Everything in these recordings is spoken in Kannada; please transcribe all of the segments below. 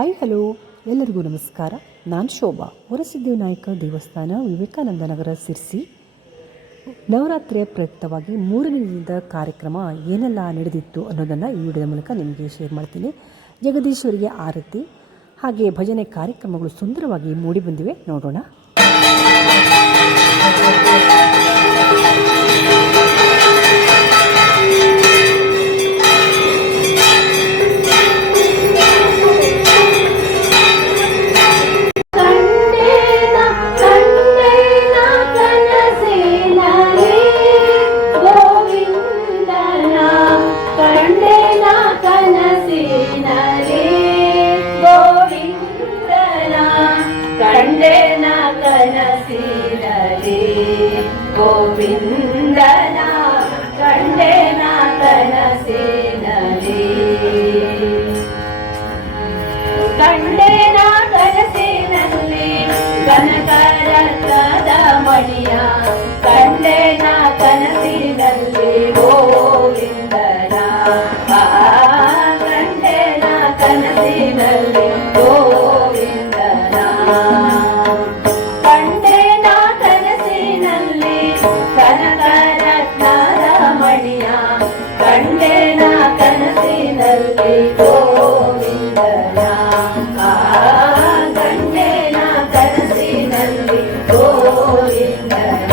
ಹಾಯ್ ಹಲೋ ಎಲ್ಲರಿಗೂ ನಮಸ್ಕಾರ. ನಾನು ಶೋಭಾ. ವರಸಿದ್ಧಿವಿನಾಯಕ ದೇವಸ್ಥಾನ, ವಿವೇಕಾನಂದ ನಗರ, ಸಿರ್ಸಿ. ನವರಾತ್ರಿಯ ಪ್ರಯುಕ್ತವಾಗಿ 3ನೇ ದಿನದ ಕಾರ್ಯಕ್ರಮ ಏನೆಲ್ಲ ನಡೆದಿತ್ತು ಅನ್ನೋದನ್ನು ಈ ವಿಡಿಯೋದ ಮೂಲಕ ನಿಮಗೆ ಶೇರ್ ಮಾಡ್ತೀನಿ. ಜಗದೀಶ್ವರಿಗೆ ಆರತಿ ಹಾಗೆ ಭಜನೆ ಕಾರ್ಯಕ್ರಮಗಳು ಸುಂದರವಾಗಿ ಮೂಡಿಬಂದಿವೆ, ನೋಡೋಣ. ಗೋವಿಂದನ ಕಂಡೆನ ಕನಸಿನಲ್ಲಿ, ಕಂಡೆನ ಕನಸಿನಲ್ಲಿ ಕನಕರತ್ನದ ಮಣಿಯ, ಕಂಡೆನ ಕನಸಿನಲ್ಲಿ ಗೋವಿಂದನ, ಕಂಡೆನ ಕನಸಿನಲ್ಲಿ ಗೋವಿಂದನ, ಕಂಡೆನ ಕನಸಿನಲ್ಲಿ ಕನಕರತ್ನದ ಮಣಿಯ, ಕಂಡೆನ ಕನಸಿನಲ್ಲಿ ಗೋವಿಂದನ, ಕಂಡೆನ ಕನಸಿನಲ್ಲಿ ಗೋವಿಂದನ.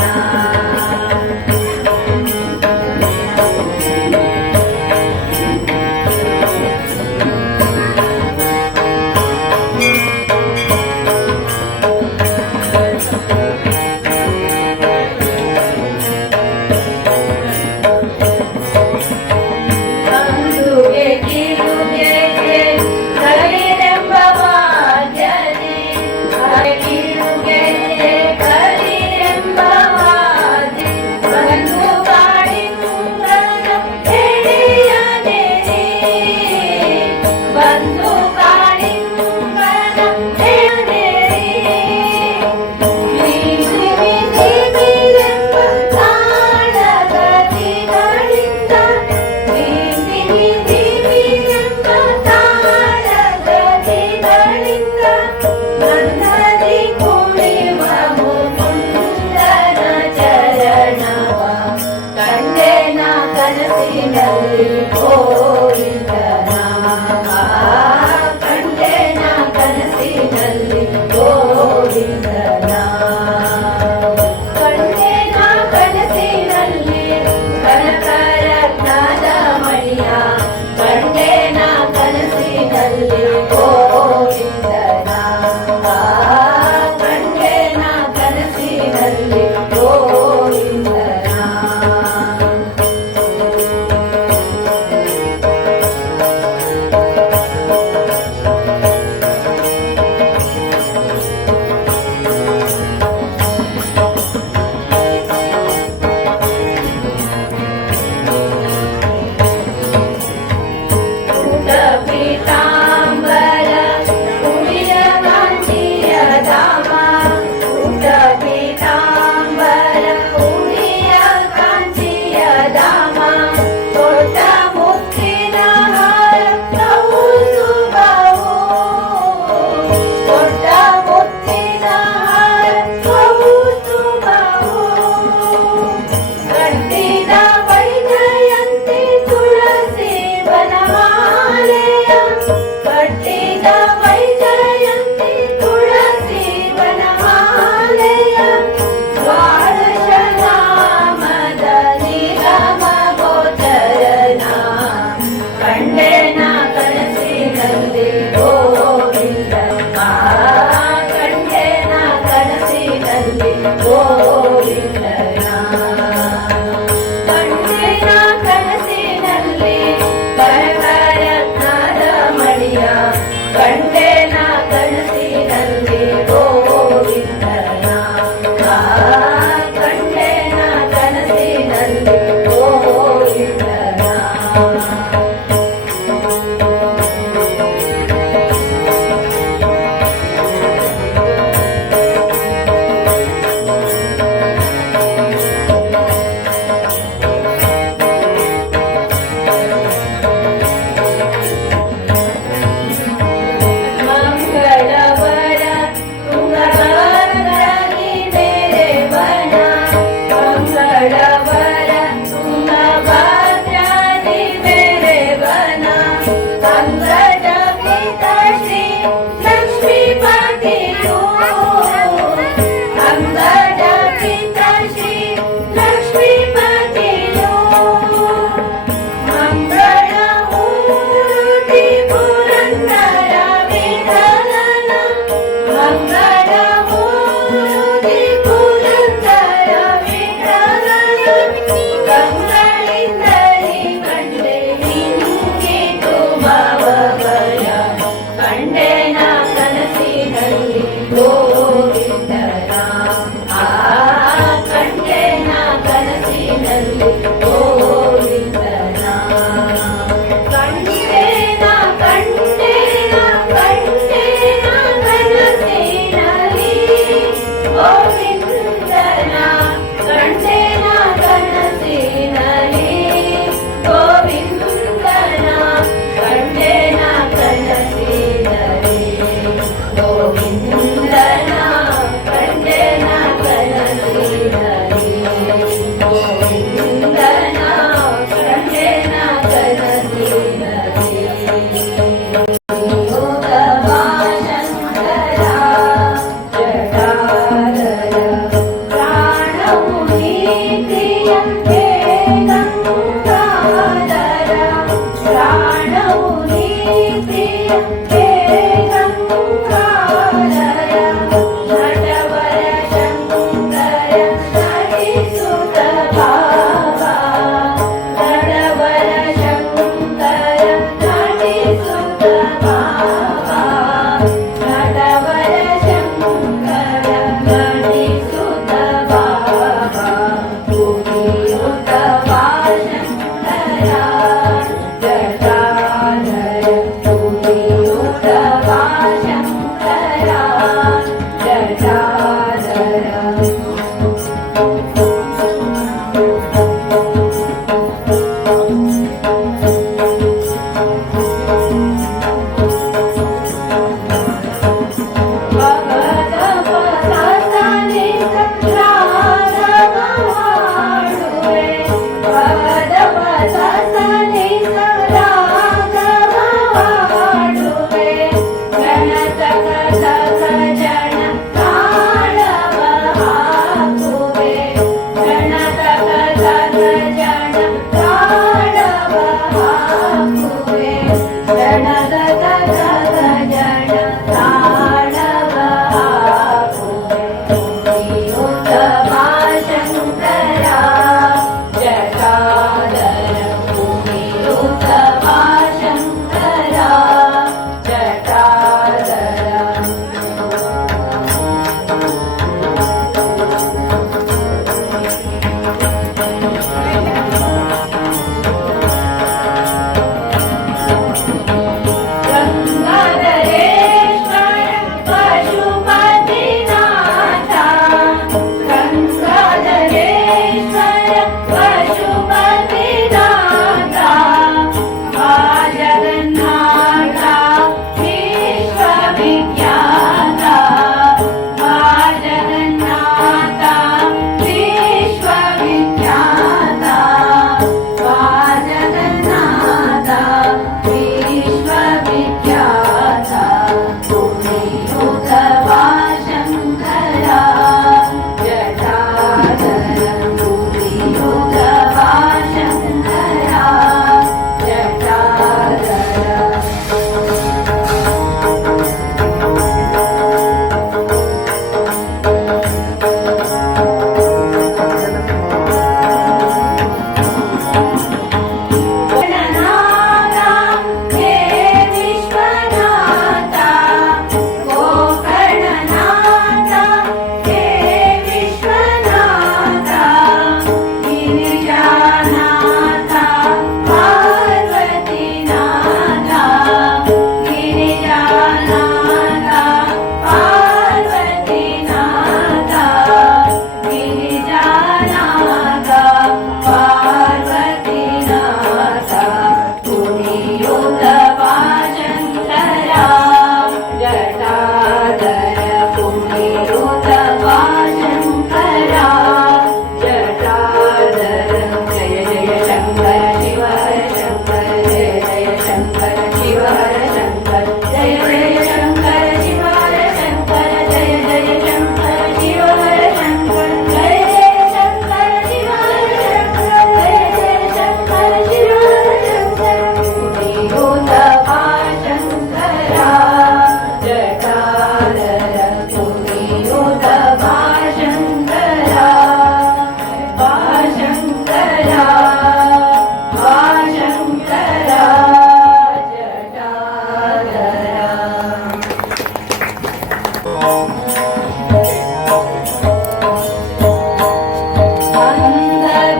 ಕಂಗಳಿಂದಲೇ ಕಂಡೆ ನಿಂಗಿತು ಭವಭಯ ಕಂಡೆನ ಕನಸಿನಲ್ಲಿ ಗೋವಿಂದನ ಆ ಕಂಡೆನ ಕನಸಿನಲ್ಲಿ ಗೋವಿಂದನ ಕಂಡೆನ ಕಂಡೆನ ಕಂಡೆನ ಕನಸಿನಲ್ಲಿ ಗೋವಿಂದನ ಕಂಡೆನ ಕನಸಿನಲ್ಲಿ ಗೋವಿಂದನ ಕಂಡೆನ ಕನಸಿನಲ್ಲಿ ಗೋವಿಂದನ ಕಂಡೆನ ಕನಸಿನಲ್ಲಿ ಗೋವಿಂದನ ಕಂಡೆನ ಕನಸಿನಲ್ಲಿ ಶಂಕರ ಜಟಾಧರ ಪ್ರಾಣವು ನೀತಿಯಂತೆ ಗಂಗಾಧರ ಪ್ರಾಣವು ನೀತಿಯಂತೆ ಗಂಗಾಧರ ನಟವರ ಶಂಕರ ನಟಿಸುತ್ತ ಭಾವ ನಟವರ ಶಂಕರ ನಟಿಸುತ್ತ ಭಾವ ನಟವರ ಶಂಕರ ನಟಿಸುತ್ತ ಭಾವ ಭೂಮಿಯ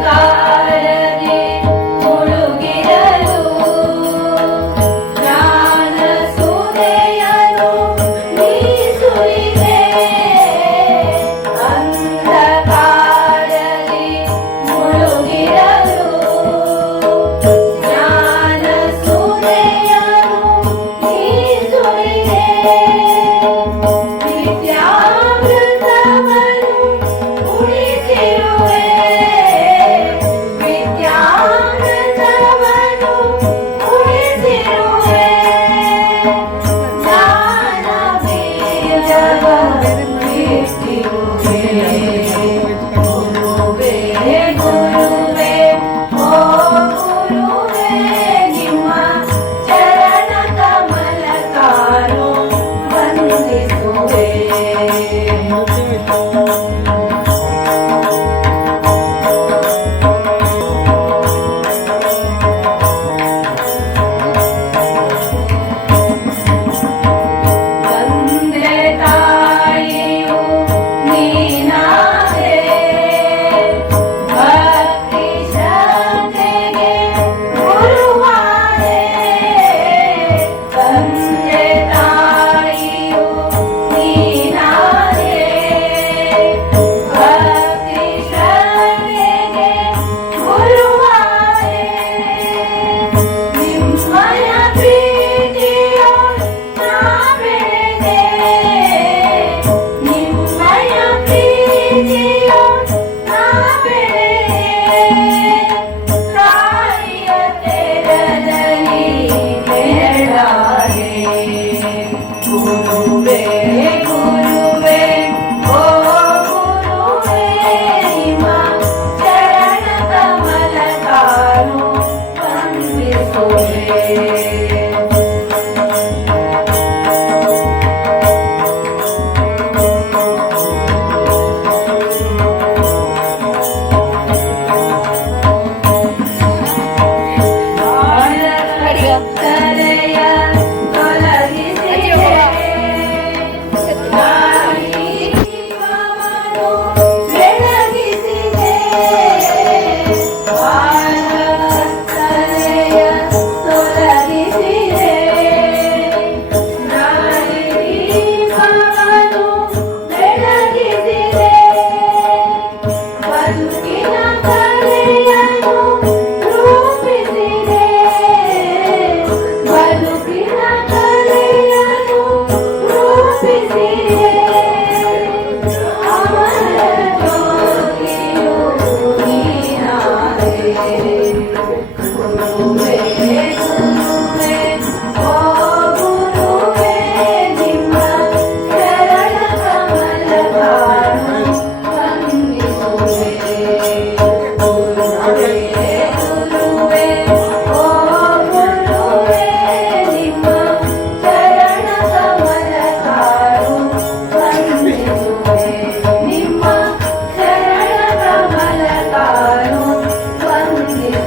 ಅಂಧಕಾರನೆ ಮುಳುಗಿರಲು ಜ್ಞಾನ ಸುದೆಯನು ನೀ ಸುರಿದೆ. ಅಂಧಕಾರನೆ ಮುಳುಗಿರಲು ಜ್ಞಾನ ಸುದೆಯನು ನೀ ಸುರಿದೆ. ವಿದ್ಯಾಮೃತವನ್ನು ಉಳಿಸಿರುವೆ. ವಿದ್ಯಾಮೃತವನ್ನು ಉಳಿಸಿರುವೆ. ಜ್ಞಾನ ಬೀಜವನ್ನು ಇಟ್ಟಿರುವೆ. ಗುರುವೇ ಗುರುವೇ ಓ ಗುರುವೇ ನಿಮ್ಮ ಚರಣ ಕಮಲ ಕಾಣು ವಂದಿಸುವೆ. ತಂದೆ ತಾಯಿಯು ನೀನಾದೆ. ಭಕ್ತಿ ಶ್ರದ್ಧೆಗೆ ಗುರುವಾದೆ. ತಂದೆ ತಾಯಿಯು ನೀನಾದೆ. ಭಕ್ತಿ ಶ್ರದ್ಧೆಗೆ ಗುರುವಾದೆ. ನಿಮ್ಮಯ ಪ್ರೀತಿಯೋ ನಾ ಬೆಳೆದೆ. ನಿಮ್ಮಯ ಪ್ರೀತಿಯೋ ನಾ ಬೆಳೆದೆ. ತಾಯಿಯ ತೆರದಲ್ಲಿ ಬೆರಳಾದೆ. ಗುರುವೇ ಗುರುವೇ ಓ ಗುರುವೇ ನಿಮ್ಮ ಚರಣ ಕಮಲ ಕಾಣು ವಂದಿಸುವೆ. ಬಾಳಕತ್ತಲೆಯ ತೊಲಗಿಸಿದೆ. ದಾರಿದೀಪವನ್ನು ಬೆಳಗಿಸಿದೆ. ಬಾಳಕತ್ತಲೆಯ ತೊಲಗಿಸಿದೆ. ದಾರಿದೀಪವನ್ನು ಬೆಳಗಿಸಿದೆ. ಬದುಕಿನ ಕಲೆಯನ್ನು ರೂಪಿಸಿದೆ. ಬದುಕಿನ ಕಲೆಯನ್ನು ರೂಪಿಸಿದೆ. ಅಮರ ಜ್ಯೋತಿಯು ನೀನಾದೆ. ಗುರುವೇ ಗುರುವೇ ಓ ಗುರುವೇ ನಿಮ್ಮ ಚರಣ ಕಮಲ ಕಾಣು ವಂದಿಸುವೆ. ಗುರುವೇ ಗುರುವೇ ಓ ಗುರುವೇ ನಿಮ್ಮ ಚರಣ ಕಮಲ ಕಾಣು ವಂದಿಸುವೆ. ನಿಮ್ಮ ಚರಣ ಕಮಲ ಕಾಣು ವಂದಿಸುವೆ.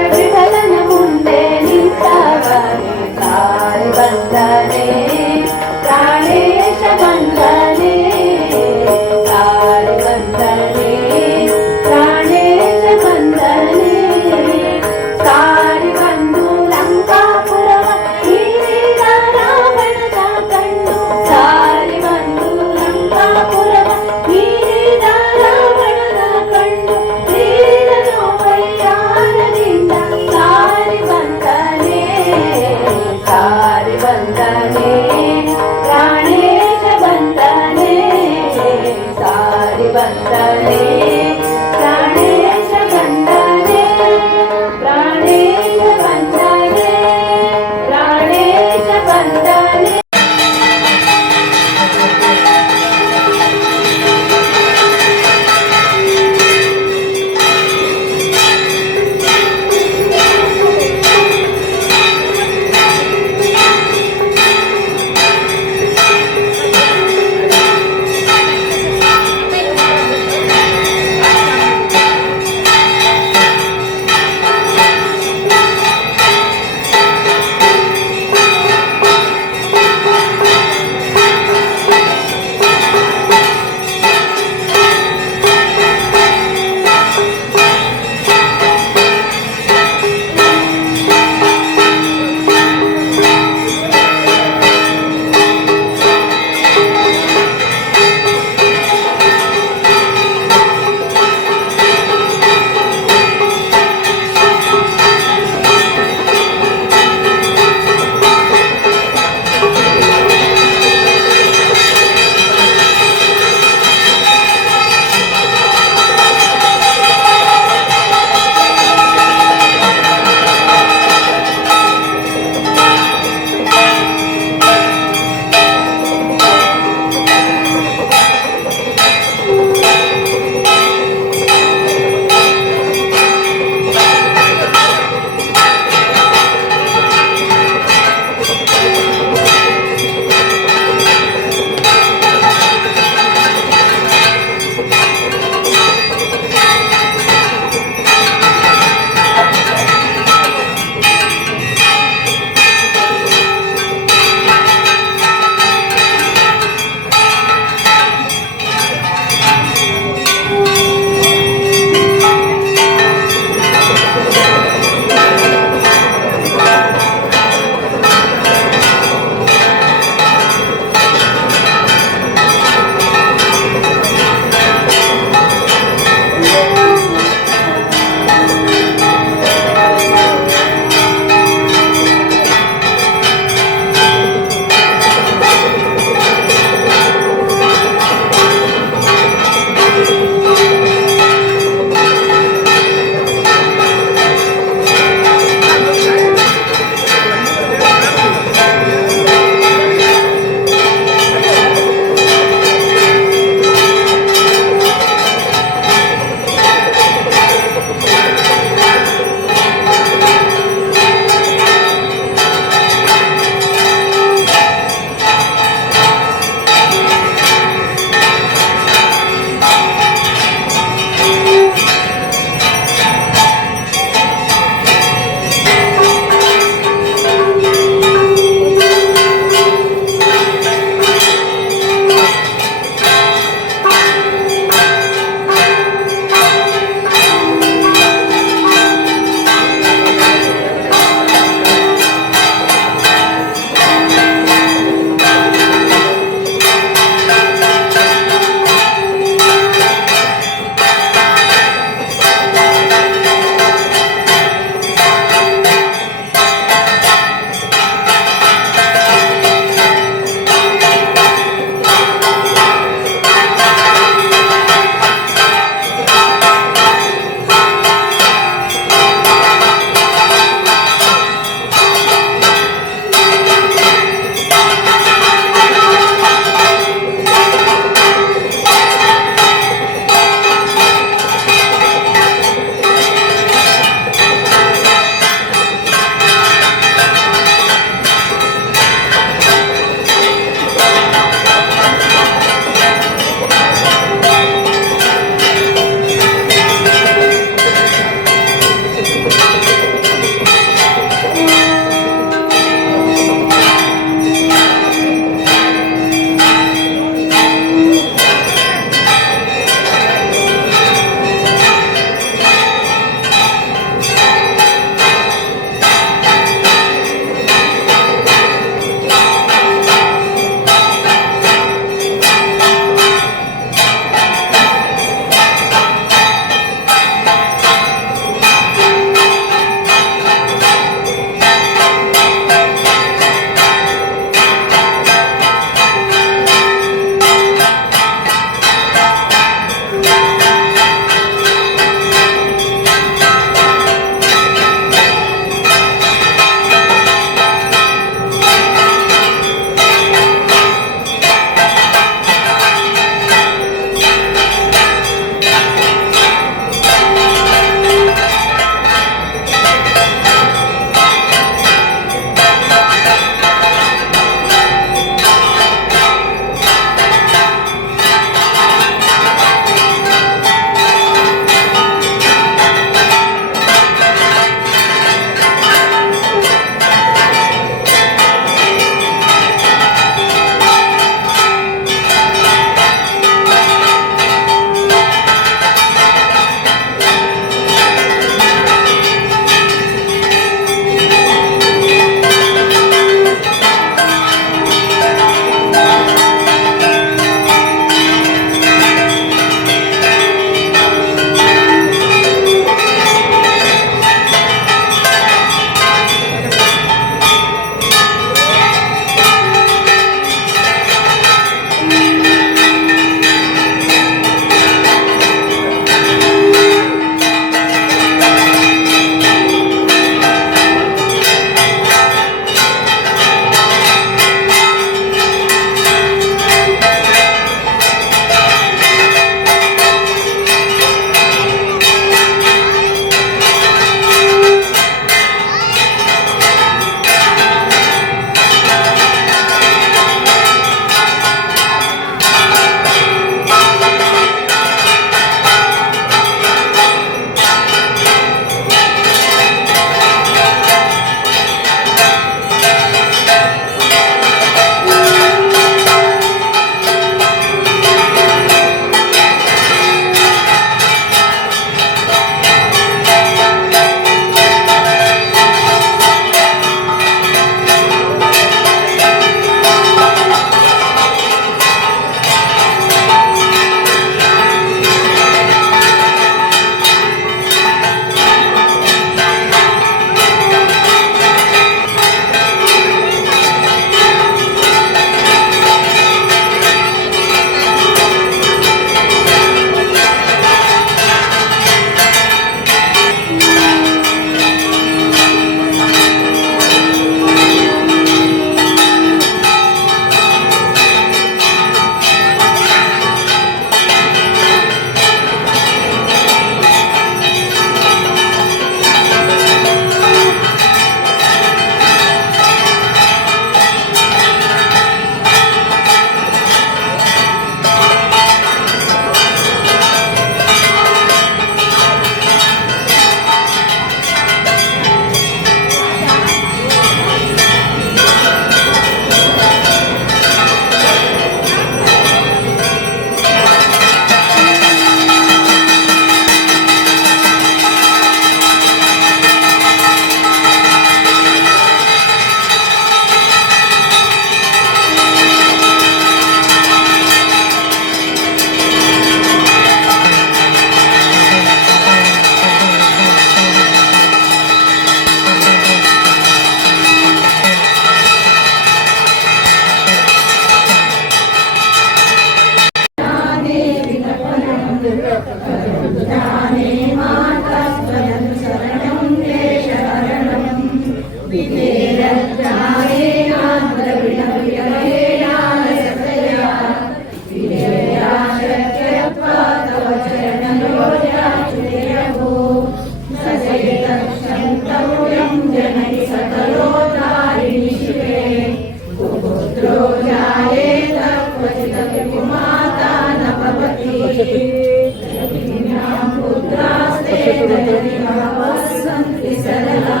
वसन्ति सरला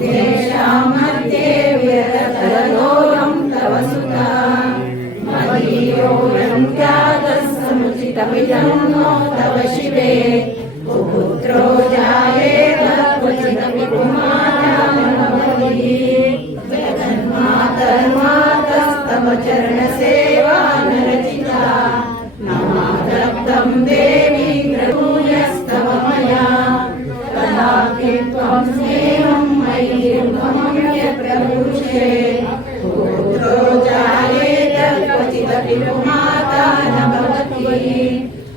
तेषां मध्ये विरतरलोऽयं तव सुता मदीयोऽयं त्यागः समुचितमिदं नो तव शिवे पुत्रो जायेत क्वचिदपि कुमारानवति जगन्मातर्मातस्तव चरणसेवा नरचिता नमादत्तं देवी ग्रहूयस्तव मया कदापि त्वं स्नेहं मयि निर्मम्य प्रभुषे पुत्रो जायेत क्वचिदपि कुमाता न भवति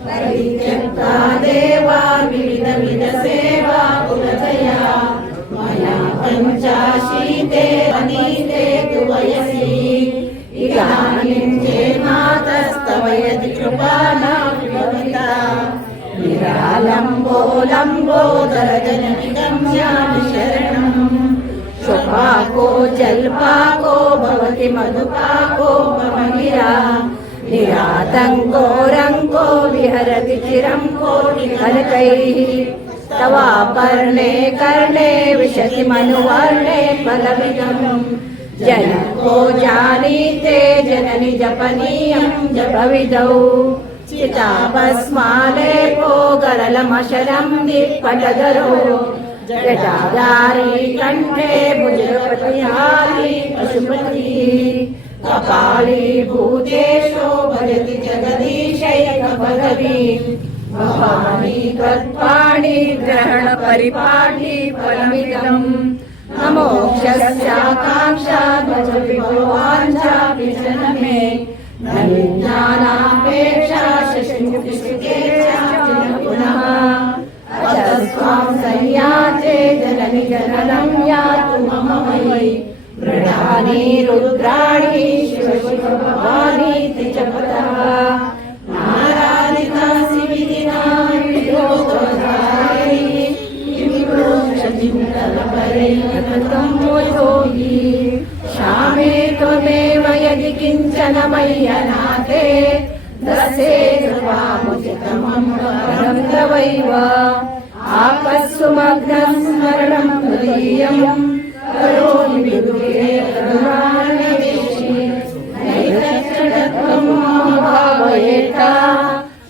परित्यक्ता देवा विविधसेवा कुलतया मया पञ्चाशीते अनीते तु वयसि इदानीं चेन्मातस्तव यदि कृपा न भवता निरालम्बोलम्बोदरजननि गम्यामि शरणम् स्वपाको जल्पाको भवति मधुपाको मम गिरा निरातङ्को रङ्को विहरति चिरं कोटिकनकैः तवापर्णे कर्णे विशति मनुवर्णे फलविदम् जनको जानीते जननि जपनीयं जपविदौ चिताभस्मालेपो गरलमशरं दिक्पटधरो जटाधारी कण्ठे भुजगपतिहारी पशुपतिः कपाली भूतेशो भजति जगदीशैकपदवीं भवानी त्वत्पाणि ग्रहण परिपाठी फलमिदम् नमोक्षस्याकाङ्क्षा भजति भगवाञ्चापि जनमे न विज्ञानापेक्षा शशिमुखिश्रुते चापि न पुनः अतस्त्वां संयाते जननि जननं यातु मम मयि मृडानि रुद्राणि शिव शिव भवानीति जपतः नारायणासि विधिना विदोधारै विप्रोक्षचिन्तनपरे कृतं मोयोगी श्यामे त्वमेव यदि किञ्चन मय्यनाथे दसे कृपामुचितमं परं तवैव आपस्सुमग्नं स्मरणं तुरीयं करोमि विदुरे करुणानिधि नैतच्चडत्वं मम भावयेता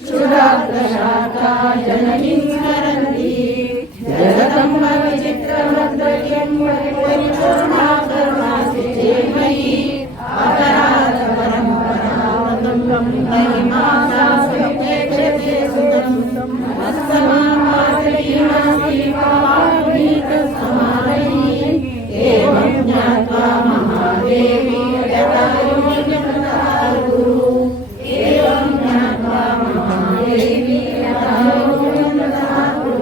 सुधाग्रशाखा जननीं स्मरन्ति जगदम्ब विचित्रमद्वयं परिपूर्णा करुणासि चेन्मयि अपराधपरम्परावदं महिमासा सुप्रेक्षते सुतं नमस्तमापादीनास्ति पावाग्निकसमानैः एवं ज्ञात्वा महादेवी यथायोग्यमतारु एवं ज्ञात्वा महादेवी यथायोग्यमतारु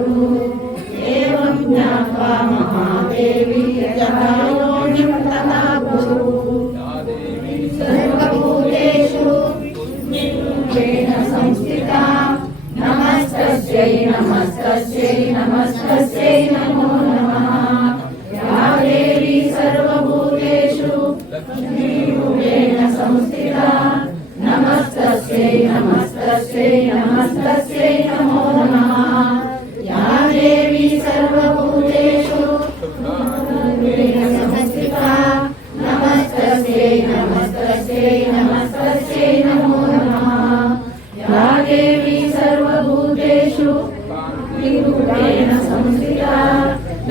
एवं ज्ञात्वा महादेवी यथायोग्यमतारु सर्वभूतेषु निर्विघ्नेन संस्थिता नमस्तस्यै नमस्तस्यै नमस्तस्यै नमो नमः या देवी सर्वभूतेषु निर्विघ्नेन संस्थिता नमस्तस्यै नमस्तस्यै नमस्तस्यै नमो नमः या देवी सर्वभूतेषु निर्विघ्नेन संस्थिता नमस्तस्यै नमस्तस्यै नमस्तस्यै नमो नमः या देवी सर्वभूतेषु निर्विघ्नेन संस्थिता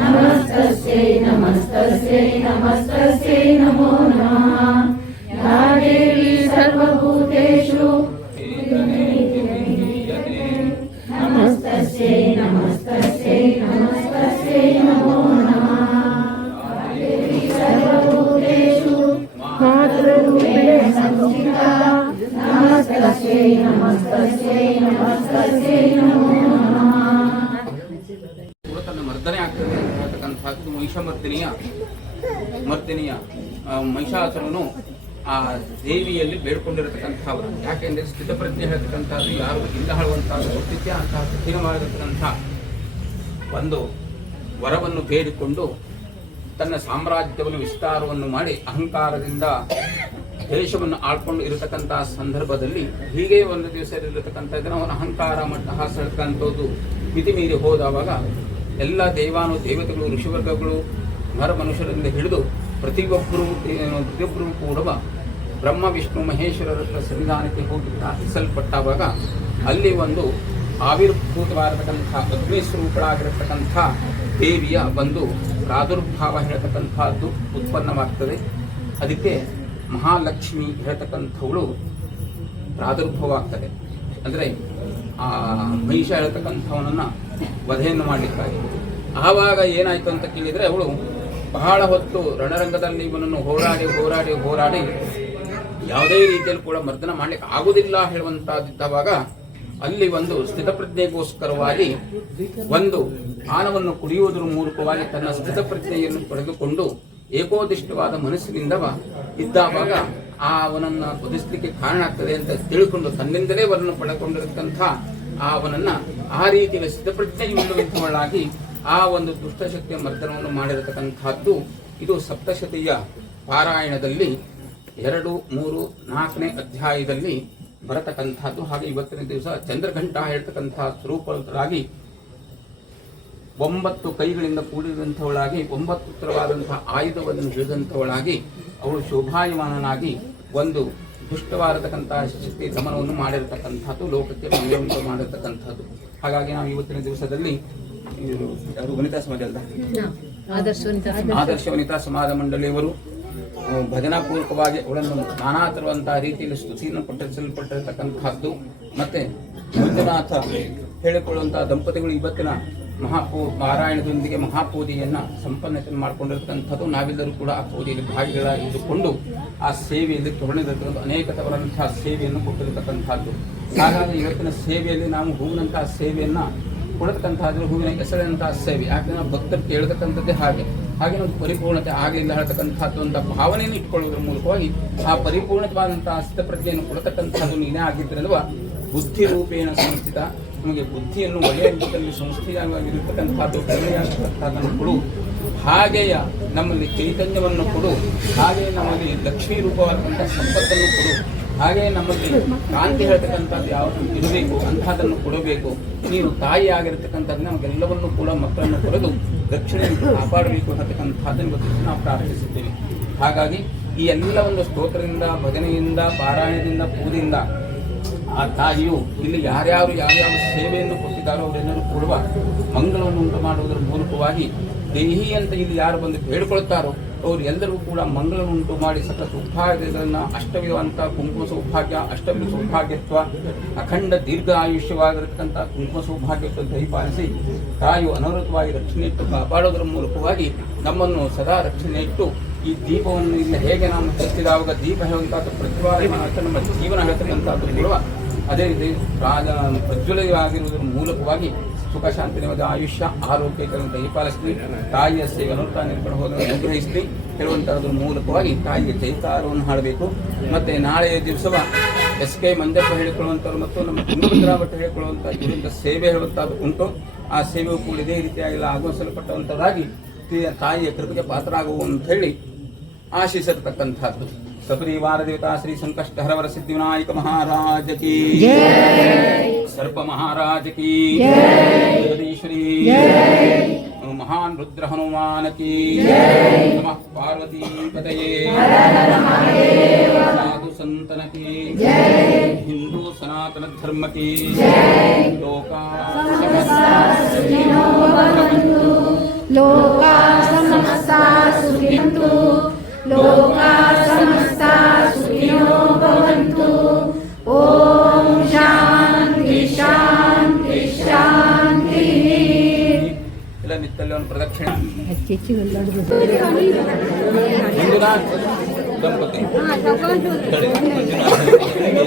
नमस्तस्यै नमस्तस्यै नमस्तस्यै नमो नमः या देवी सर्वभूतेषु नमस्तस्यै नमस्तस्यै नमस्तस्यै नमो नमः या देवी सर्वभूतेषु मातृरूपेण संस्थिता नमस्तस्यै नमस्तस्यै नमस्तस्यै नमो नमः ತನ್ನ ಮರ್ದನೆ ಆಗ್ತದೆ ಅಂತ ಹೇಳ್ತಕ್ಕಂಥದ್ದು ಮರ್ದಿನಿಯ ಮಹಿಷಾಸುರನು ಆ ದೇವಿಯಲ್ಲಿ ಬೇಡ್ಕೊಂಡಿರತಕ್ಕಂಥವರು. ಯಾಕೆಂದರೆ ಸ್ಥಿತಪ್ರಜ್ಞೆ ಹೇಳ್ತಕ್ಕಂಥದ್ದು ಯಾರು ಇಲ್ಲ ಹೇಳುವಂಥದ್ದು ಗೊತ್ತಿದ್ಯಾ ಅಂತಹ ಕಠಿಣವಾಗಿರತಕ್ಕಂಥ ಒಂದು ವರವನ್ನು ಬೇಡಿಕೊಂಡು ತನ್ನ ಸಾಮ್ರಾಜ್ಯವನ್ನು ವಿಸ್ತಾರವನ್ನು ಮಾಡಿ ಅಹಂಕಾರದಿಂದ ದೇಶವನ್ನು ಆಳ್ಕೊಂಡು ಇರತಕ್ಕಂತಹ ಸಂದರ್ಭದಲ್ಲಿ ಹೀಗೆ ಒಂದು ದಿವಸ ಇರತಕ್ಕಂಥ ಅವನ ಅಹಂಕಾರ ಮಟ್ಟ ಹಾಸತಕ್ಕಂಥದ್ದು ಮಿತಿ ಮೀರಿ ಹೋದವಾಗ ಎಲ್ಲ ದೇವತೆಗಳು ಋಷಿವರ್ಗಗಳು ನರ ಮನುಷ್ಯರಿಂದ ಹಿಡಿದು ಪ್ರತಿಯೊಬ್ಬರೂ ಕೂಡ ಬ್ರಹ್ಮ ವಿಷ್ಣು ಮಹೇಶ್ವರರ ಸನ್ನಿಧಾನಕ್ಕೆ ಹೋಗಿ ಪ್ರಾರ್ಥಿಸಲ್ಪಟ್ಟಾಗ ಅಲ್ಲಿ ಒಂದು ಆವಿರ್ಭೂತವಾಗಿರತಕ್ಕಂಥ ಅಗ್ನಿ ಸ್ವರೂಪಳಾಗಿರತಕ್ಕಂಥ ದೇವಿಯ ಒಂದು ಪ್ರಾದುರ್ಭಾವ ಹೇಳ್ತಕ್ಕಂಥದ್ದು ಉತ್ಪನ್ನವಾಗ್ತದೆ. ಅದಕ್ಕೆ ಮಹಾಲಕ್ಷ್ಮಿ ಹೇಳ್ತಕ್ಕಂಥವಳು ಪ್ರಾದುರ್ಭವ ಆಗ್ತದೆ. ಅಂದರೆ ಆ ಮಹಿಷ ಹೇಳ್ತಕ್ಕಂಥವನನ್ನು ವಧೆಯನ್ನು ಮಾಡಲಿಕ್ಕಾಗಿ ಆವಾಗ ಏನಾಯಿತು ಅಂತ ಕೇಳಿದರೆ ಅವಳು ಬಹಳ ಹೊತ್ತು ರಣರಂಗದಲ್ಲಿ ಇವನನ್ನು ಹೋರಾಡಿ ಯಾವುದೇ ರೀತಿಯಲ್ಲಿ ಕೂಡ ಮರ್ದನ ಮಾಡಲಿಕ್ಕೆ ಆಗುವುದಿಲ್ಲ ಹೇಳುವಂತಾದಿದ್ದವಾಗ ಅಲ್ಲಿ ಒಂದು ಸ್ಥಿತಪ್ರಜ್ಞೆಗೋಸ್ಕರವಾಗಿ ಒಂದು ಪಾನವನ್ನು ಕುಡಿಯುವುದರ ಮೂಲಕವಾಗಿ ತನ್ನ ಸ್ಥಿತಪ್ರಜ್ಞೆಯನ್ನು ಪಡೆದುಕೊಂಡು ಏಕೋದಿಷ್ಟವಾದ ಮನಸ್ಸಿನಿಂದ ಇದ್ದಾವಾಗ ಅವನನ್ನು ವಧಿಸಲಿಕ್ಕೆ ಕಾರಣ ಆಗ್ತದೆ ಅಂತ ತಿಳ್ಕೊಂಡು ತನ್ನಿಂದಲೇ ಅವರನ್ನು ಪಡೆದುಕೊಂಡಿರತಕ್ಕಂಥ ಅವನನ್ನ ಆ ರೀತಿಯಲ್ಲಿ ಸ್ಥಿತಪ್ರಜ್ಞೆಯುಳ್ಳವಳಾಗಿ ಆ ಒಂದು ದುಷ್ಟಶಕ್ತಿಯ ಮರ್ದನವನ್ನು ಮಾಡಿರತಕ್ಕಂಥದ್ದು ಇದು ಸಪ್ತಶತಿಯ ಪಾರಾಯಣದಲ್ಲಿ 2, 3, 4ನೇ ಅಧ್ಯಾಯದಲ್ಲಿ ಬರತಕ್ಕಂಥದ್ದು. ಹಾಗೆ ಇವತ್ತಿನ ದಿವಸ ಚಂದ್ರಘಂಟ ಹೇಳ್ತಕ್ಕಂತಹ ಸ್ವರೂಪರಾಗಿ 9 ಕೈಗಳಿಂದ ಕೂಡಿದಂಥವಳಾಗಿ 9 ಉತ್ತರವಾದಂತಹ ಆಯುಧವನ್ನು ಹಿಡಿದಂಥವಳಾಗಿ ಅವಳು ಶೋಭಾಯಮಾನನಾಗಿ ಒಂದು ದುಷ್ಟವಾಗಿರತಕ್ಕಂತಹ ಶಕ್ತಿ ದಮನವನ್ನು ಮಾಡಿರತಕ್ಕಂಥದ್ದು, ಲೋಕಕ್ಕೆ ಮಂಗಳವನ್ನು ಮಾಡಿರತಕ್ಕಂಥದ್ದು. ಹಾಗಾಗಿ ನಾವು ಇವತ್ತಿನ ದಿವಸದಲ್ಲಿ ವನಿತಾ ಸಮಾಜ ಅಲ್ಲ ಆದರ್ಶ ವನಿತಾ ಸಮಾಜ ಮಂಡಳಿಯವರು ಭಜನಾಪೂರ್ವಕವಾಗಿ ಅವಳನ್ನು ನಾನಾ ತರುವಂತಹ ರೀತಿಯಲ್ಲಿ ಸ್ತುತಿಯನ್ನು ಪಠಿಸಲ್ಪಟ್ಟಿರತಕ್ಕಂತಹದ್ದು. ಮತ್ತೆ ಮಂಜುನಾಥ ಹೇಳಿಕೊಳ್ಳುವಂತಹ ದಂಪತಿಗಳು ಇವತ್ತಿನ ಪಾರಾಯಣದೊಂದಿಗೆ ಮಹಾಪೂಜೆಯನ್ನ ಸಂಪನ್ನತೆ ಮಾಡಿಕೊಂಡಿರತಕ್ಕಂಥದ್ದು. ನಾವೆಲ್ಲರೂ ಕೂಡ ಆ ಪೂಜೆಯಲ್ಲಿ ಭಾಗಿಗಳಾಗಿದ್ದುಕೊಂಡು ಆ ಸೇವೆಯಲ್ಲಿ ತೊಡಗಿರತಕ್ಕಂಥ ಅನೇಕ ತವರಂತಹ ಸೇವೆಯನ್ನು ಕೊಟ್ಟಿರತಕ್ಕಂಥದ್ದು. ಹಾಗಾಗಿ ಇವತ್ತಿನ ಸೇವೆಯಲ್ಲಿ ನಾವು ಹೂವಿನಂತಹ ಸೇವೆಯನ್ನ ಕೊಡತಕ್ಕಂಥದ್ದು, ಹೂವಿನ ಹೆಸರಿನಂತಹ ಸೇವೆ. ಯಾಕಂದ್ರೆ ನಾವು ಭಕ್ತರು ಕೇಳತಕ್ಕಂಥದ್ದೇ ಹಾಗೆ ಒಂದು ಪರಿಪೂರ್ಣತೆ ಆಗಲಿಲ್ಲ ಹೇಳ್ತಕ್ಕಂಥದ್ದು ಅಂತ ಭಾವನೆಯನ್ನು ಇಟ್ಕೊಳ್ಳೋದ್ರ ಮೂಲಕವಾಗಿ ಆ ಪರಿಪೂರ್ಣವಾದಂತಹ ಸ್ಥಿತಪ್ರಜ್ಞೆಯನ್ನು ಕೊಡತಕ್ಕಂಥದ್ದು ನೀನೇ ಆಗಿದ್ರಲ್ವ ಬುದ್ಧಿ ರೂಪೇಣ ಸಂಸ್ಥಿತ. ನಮಗೆ ಬುದ್ಧಿಯನ್ನು ಒಳ್ಳೆಯ ರೂಪದಲ್ಲಿ ಸಂಸ್ಥೆಯಾಗಿರತಕ್ಕಂಥದ್ದು ಕಡಿಮೆಯಾಗತಕ್ಕಂಥದ್ದನ್ನು ಕೊಡು. ಹಾಗೆಯ ನಮ್ಮಲ್ಲಿ ಚೈತನ್ಯವನ್ನು ಕೊಡು. ಹಾಗೆಯೇ ನಮ್ಮಲ್ಲಿ ಲಕ್ಷ್ಮೀ ರೂಪವಾದಂತಹ ಸಂಪತ್ತನ್ನು ಕೊಡು. ಹಾಗೆ ನಮ್ಮಲ್ಲಿ ಕಾಂತಿ ಹೇಳ್ತಕ್ಕಂಥದ್ದು ಯಾವುದು ಇರಬೇಕು ಅಂಥದ್ದನ್ನು ಕೊಡಬೇಕು. ನೀನು ತಾಯಿ ಆಗಿರತಕ್ಕಂಥದ್ದು ನಮಗೆಲ್ಲವನ್ನೂ ಕೂಡ ಮಕ್ಕಳನ್ನು ಕೊಡದು ರಕ್ಷಣೆಯನ್ನು ಕಾಪಾಡಬೇಕು ಅನ್ನತಕ್ಕಂಥದ್ದನ್ನು ಇವತ್ತು ನಾವು ಪ್ರಾರ್ಥಿಸುತ್ತೇವೆ. ಹಾಗಾಗಿ ಈ ಎಲ್ಲ ಒಂದು ಸ್ತೋತ್ರದಿಂದ, ಭಜನೆಯಿಂದ, ಪಾರಾಯಣದಿಂದ, ಪೂಜೆಯಿಂದ ಆ ತಾಯಿಯು ಇಲ್ಲಿ ಯಾರ್ಯಾರು ಯಾವ್ಯಾವ ಸೇವೆಯನ್ನು ಕೊಟ್ಟಿದ್ದಾರೋ ಅವರೆಲ್ಲರೂ ಕೊಡುವ ಮಂಗಳವನ್ನು ಉಂಟು ಮಾಡುವುದರ ಮೂಲಕವಾಗಿ ದೇಹಿ ಅಂತ ಇಲ್ಲಿ ಯಾರು ಬಂದು ಬೇಡಿಕೊಳ್ತಾರೋ ಅವರು ಎಲ್ಲರೂ ಕೂಡ ಮಂಗಳವನ್ನು ಉಂಟು ಮಾಡಿ ಸಕಲ ಸೌಭಾಗ್ಯಗಳನ್ನು ಅಷ್ಟವಿರುವಂಥ ಕುಂಕುಮ ಸೌಭಾಗ್ಯ, ಅಷ್ಟವಿಧ ಸೌಭಾಗ್ಯತ್ವ, ಅಖಂಡ ದೀರ್ಘ ಆಯುಷ್ಯವಾಗಿರತಕ್ಕಂಥ ಕುಂಕುಮ ಸೌಭಾಗ್ಯತ್ವ ದಯಪಾಲಿಸಿ ತಾಯಿಯು ಅನವರತವಾಗಿ ರಕ್ಷಣೆ ಇಟ್ಟು ಕಾಪಾಡೋದರ ಮೂಲಕವಾಗಿ ನಮ್ಮನ್ನು ಸದಾ ರಕ್ಷಣೆ ಇಟ್ಟು ಈ ದೀಪವನ್ನು ಇಲ್ಲಿ ಹೇಗೆ ನಾವು ಹಚ್ಚಿದಾಗ ದೀಪ ಹೇಳುವಂಥದ್ದು ಪ್ರಜ್ವಲಯಮಾನ ನಮ್ಮ ಜೀವನ ಹೇಳ್ತಕ್ಕಂಥದ್ದು ಕೊಡುವ ಅದೇ ರೀತಿ ಪ್ರಜ್ವಲಯವಾಗಿರುವುದರ ಮೂಲಕವಾಗಿ ಸುಖ ಶಾಂತಿ ನೆಮ್ಮದಿ ಆಯುಷ್ಯ ಆರೋಗ್ಯಗಳನ್ನು ದಯಪಾಲಿಸ್ಲಿ. ತಾಯಿಯ ಸೇವೆಯನ್ನು ನಿರ್ಕೊಂಡು ಹೋದನ್ನು ಅನುಗ್ರಹಿಸಲಿ ಹೇಳುವಂಥದ್ರ ಮೂಲಕವಾಗಿ ತಾಯಿಗೆ ಜೈಕಾರವನ್ನು ಹಾಡಬೇಕು. ಮತ್ತೆ ನಾಳೆಯ ದಿವಸವ SK ಮಂಜಪ್ಪ ಹೇಳಿಕೊಳ್ಳುವಂಥವ್ರು ಮತ್ತು ನಮ್ಮ ತುಂಗಭದ್ರಾ ಭಟ್ ಹೇಳಿಕೊಳ್ಳುವಂಥ ಇವರಿಂದ ಸೇವೆ ಹೇಳುವಂಥದ್ದು ಉಂಟು. ಆ ಸೇವೆಯು ಕೂಡ ಇದೇ ರೀತಿಯಾಗಿ ಆಗಮಿಸಲ್ಪಟ್ಟಂಥದ್ದಾಗಿ ತಾಯಿಯ ಕೃಪೆಗೆ ಪಾತ್ರರಾಗುವ ಅಂತ ಹೇಳಿ ಆಶಿಸಿರತಕ್ಕಂಥದ್ದು. ಸಪರಿವಾರ ದೇವತಾ ಶ್ರೀ ಸಂಕಷ್ಟಹರವರ ಸಿದ್ಧಿವಿನಾಯಕ ಮಹಾರಾಜ ಕೀ ಸರ್ಪ ಮಹಾರಾಜ ಕೀ ಜಗದೀಶ್ವರಿ ಮಹಾನ್ ರುದ್ರ ಹನುಮಾನ ಕೀ ನಮಃ ಪಾರ್ವತಿ ಪತಯೇ ಸಾಧು ಸಂತನ ಕೀ ಹಿಂದೂ ಸನಾತನ ಧರ್ಮ ಕೀ ಲೋಕಾ ಸಮಸ್ತಾ ಸುಖಿನೋ ಲೋಕಾ ಸಮಸ್ತಾ ಸುಖಿನೋ ಭವಂತು. ಓಂ ಶಾಂತಿ ಶಾಂತಿ ಶಾಂತಿ. ಎಲ್ಲ ನಿತ್ತಲ್ಲಿ ಒಂದು ಪ್ರದಕ್ಷಿಣೆ ದಂಪತಿ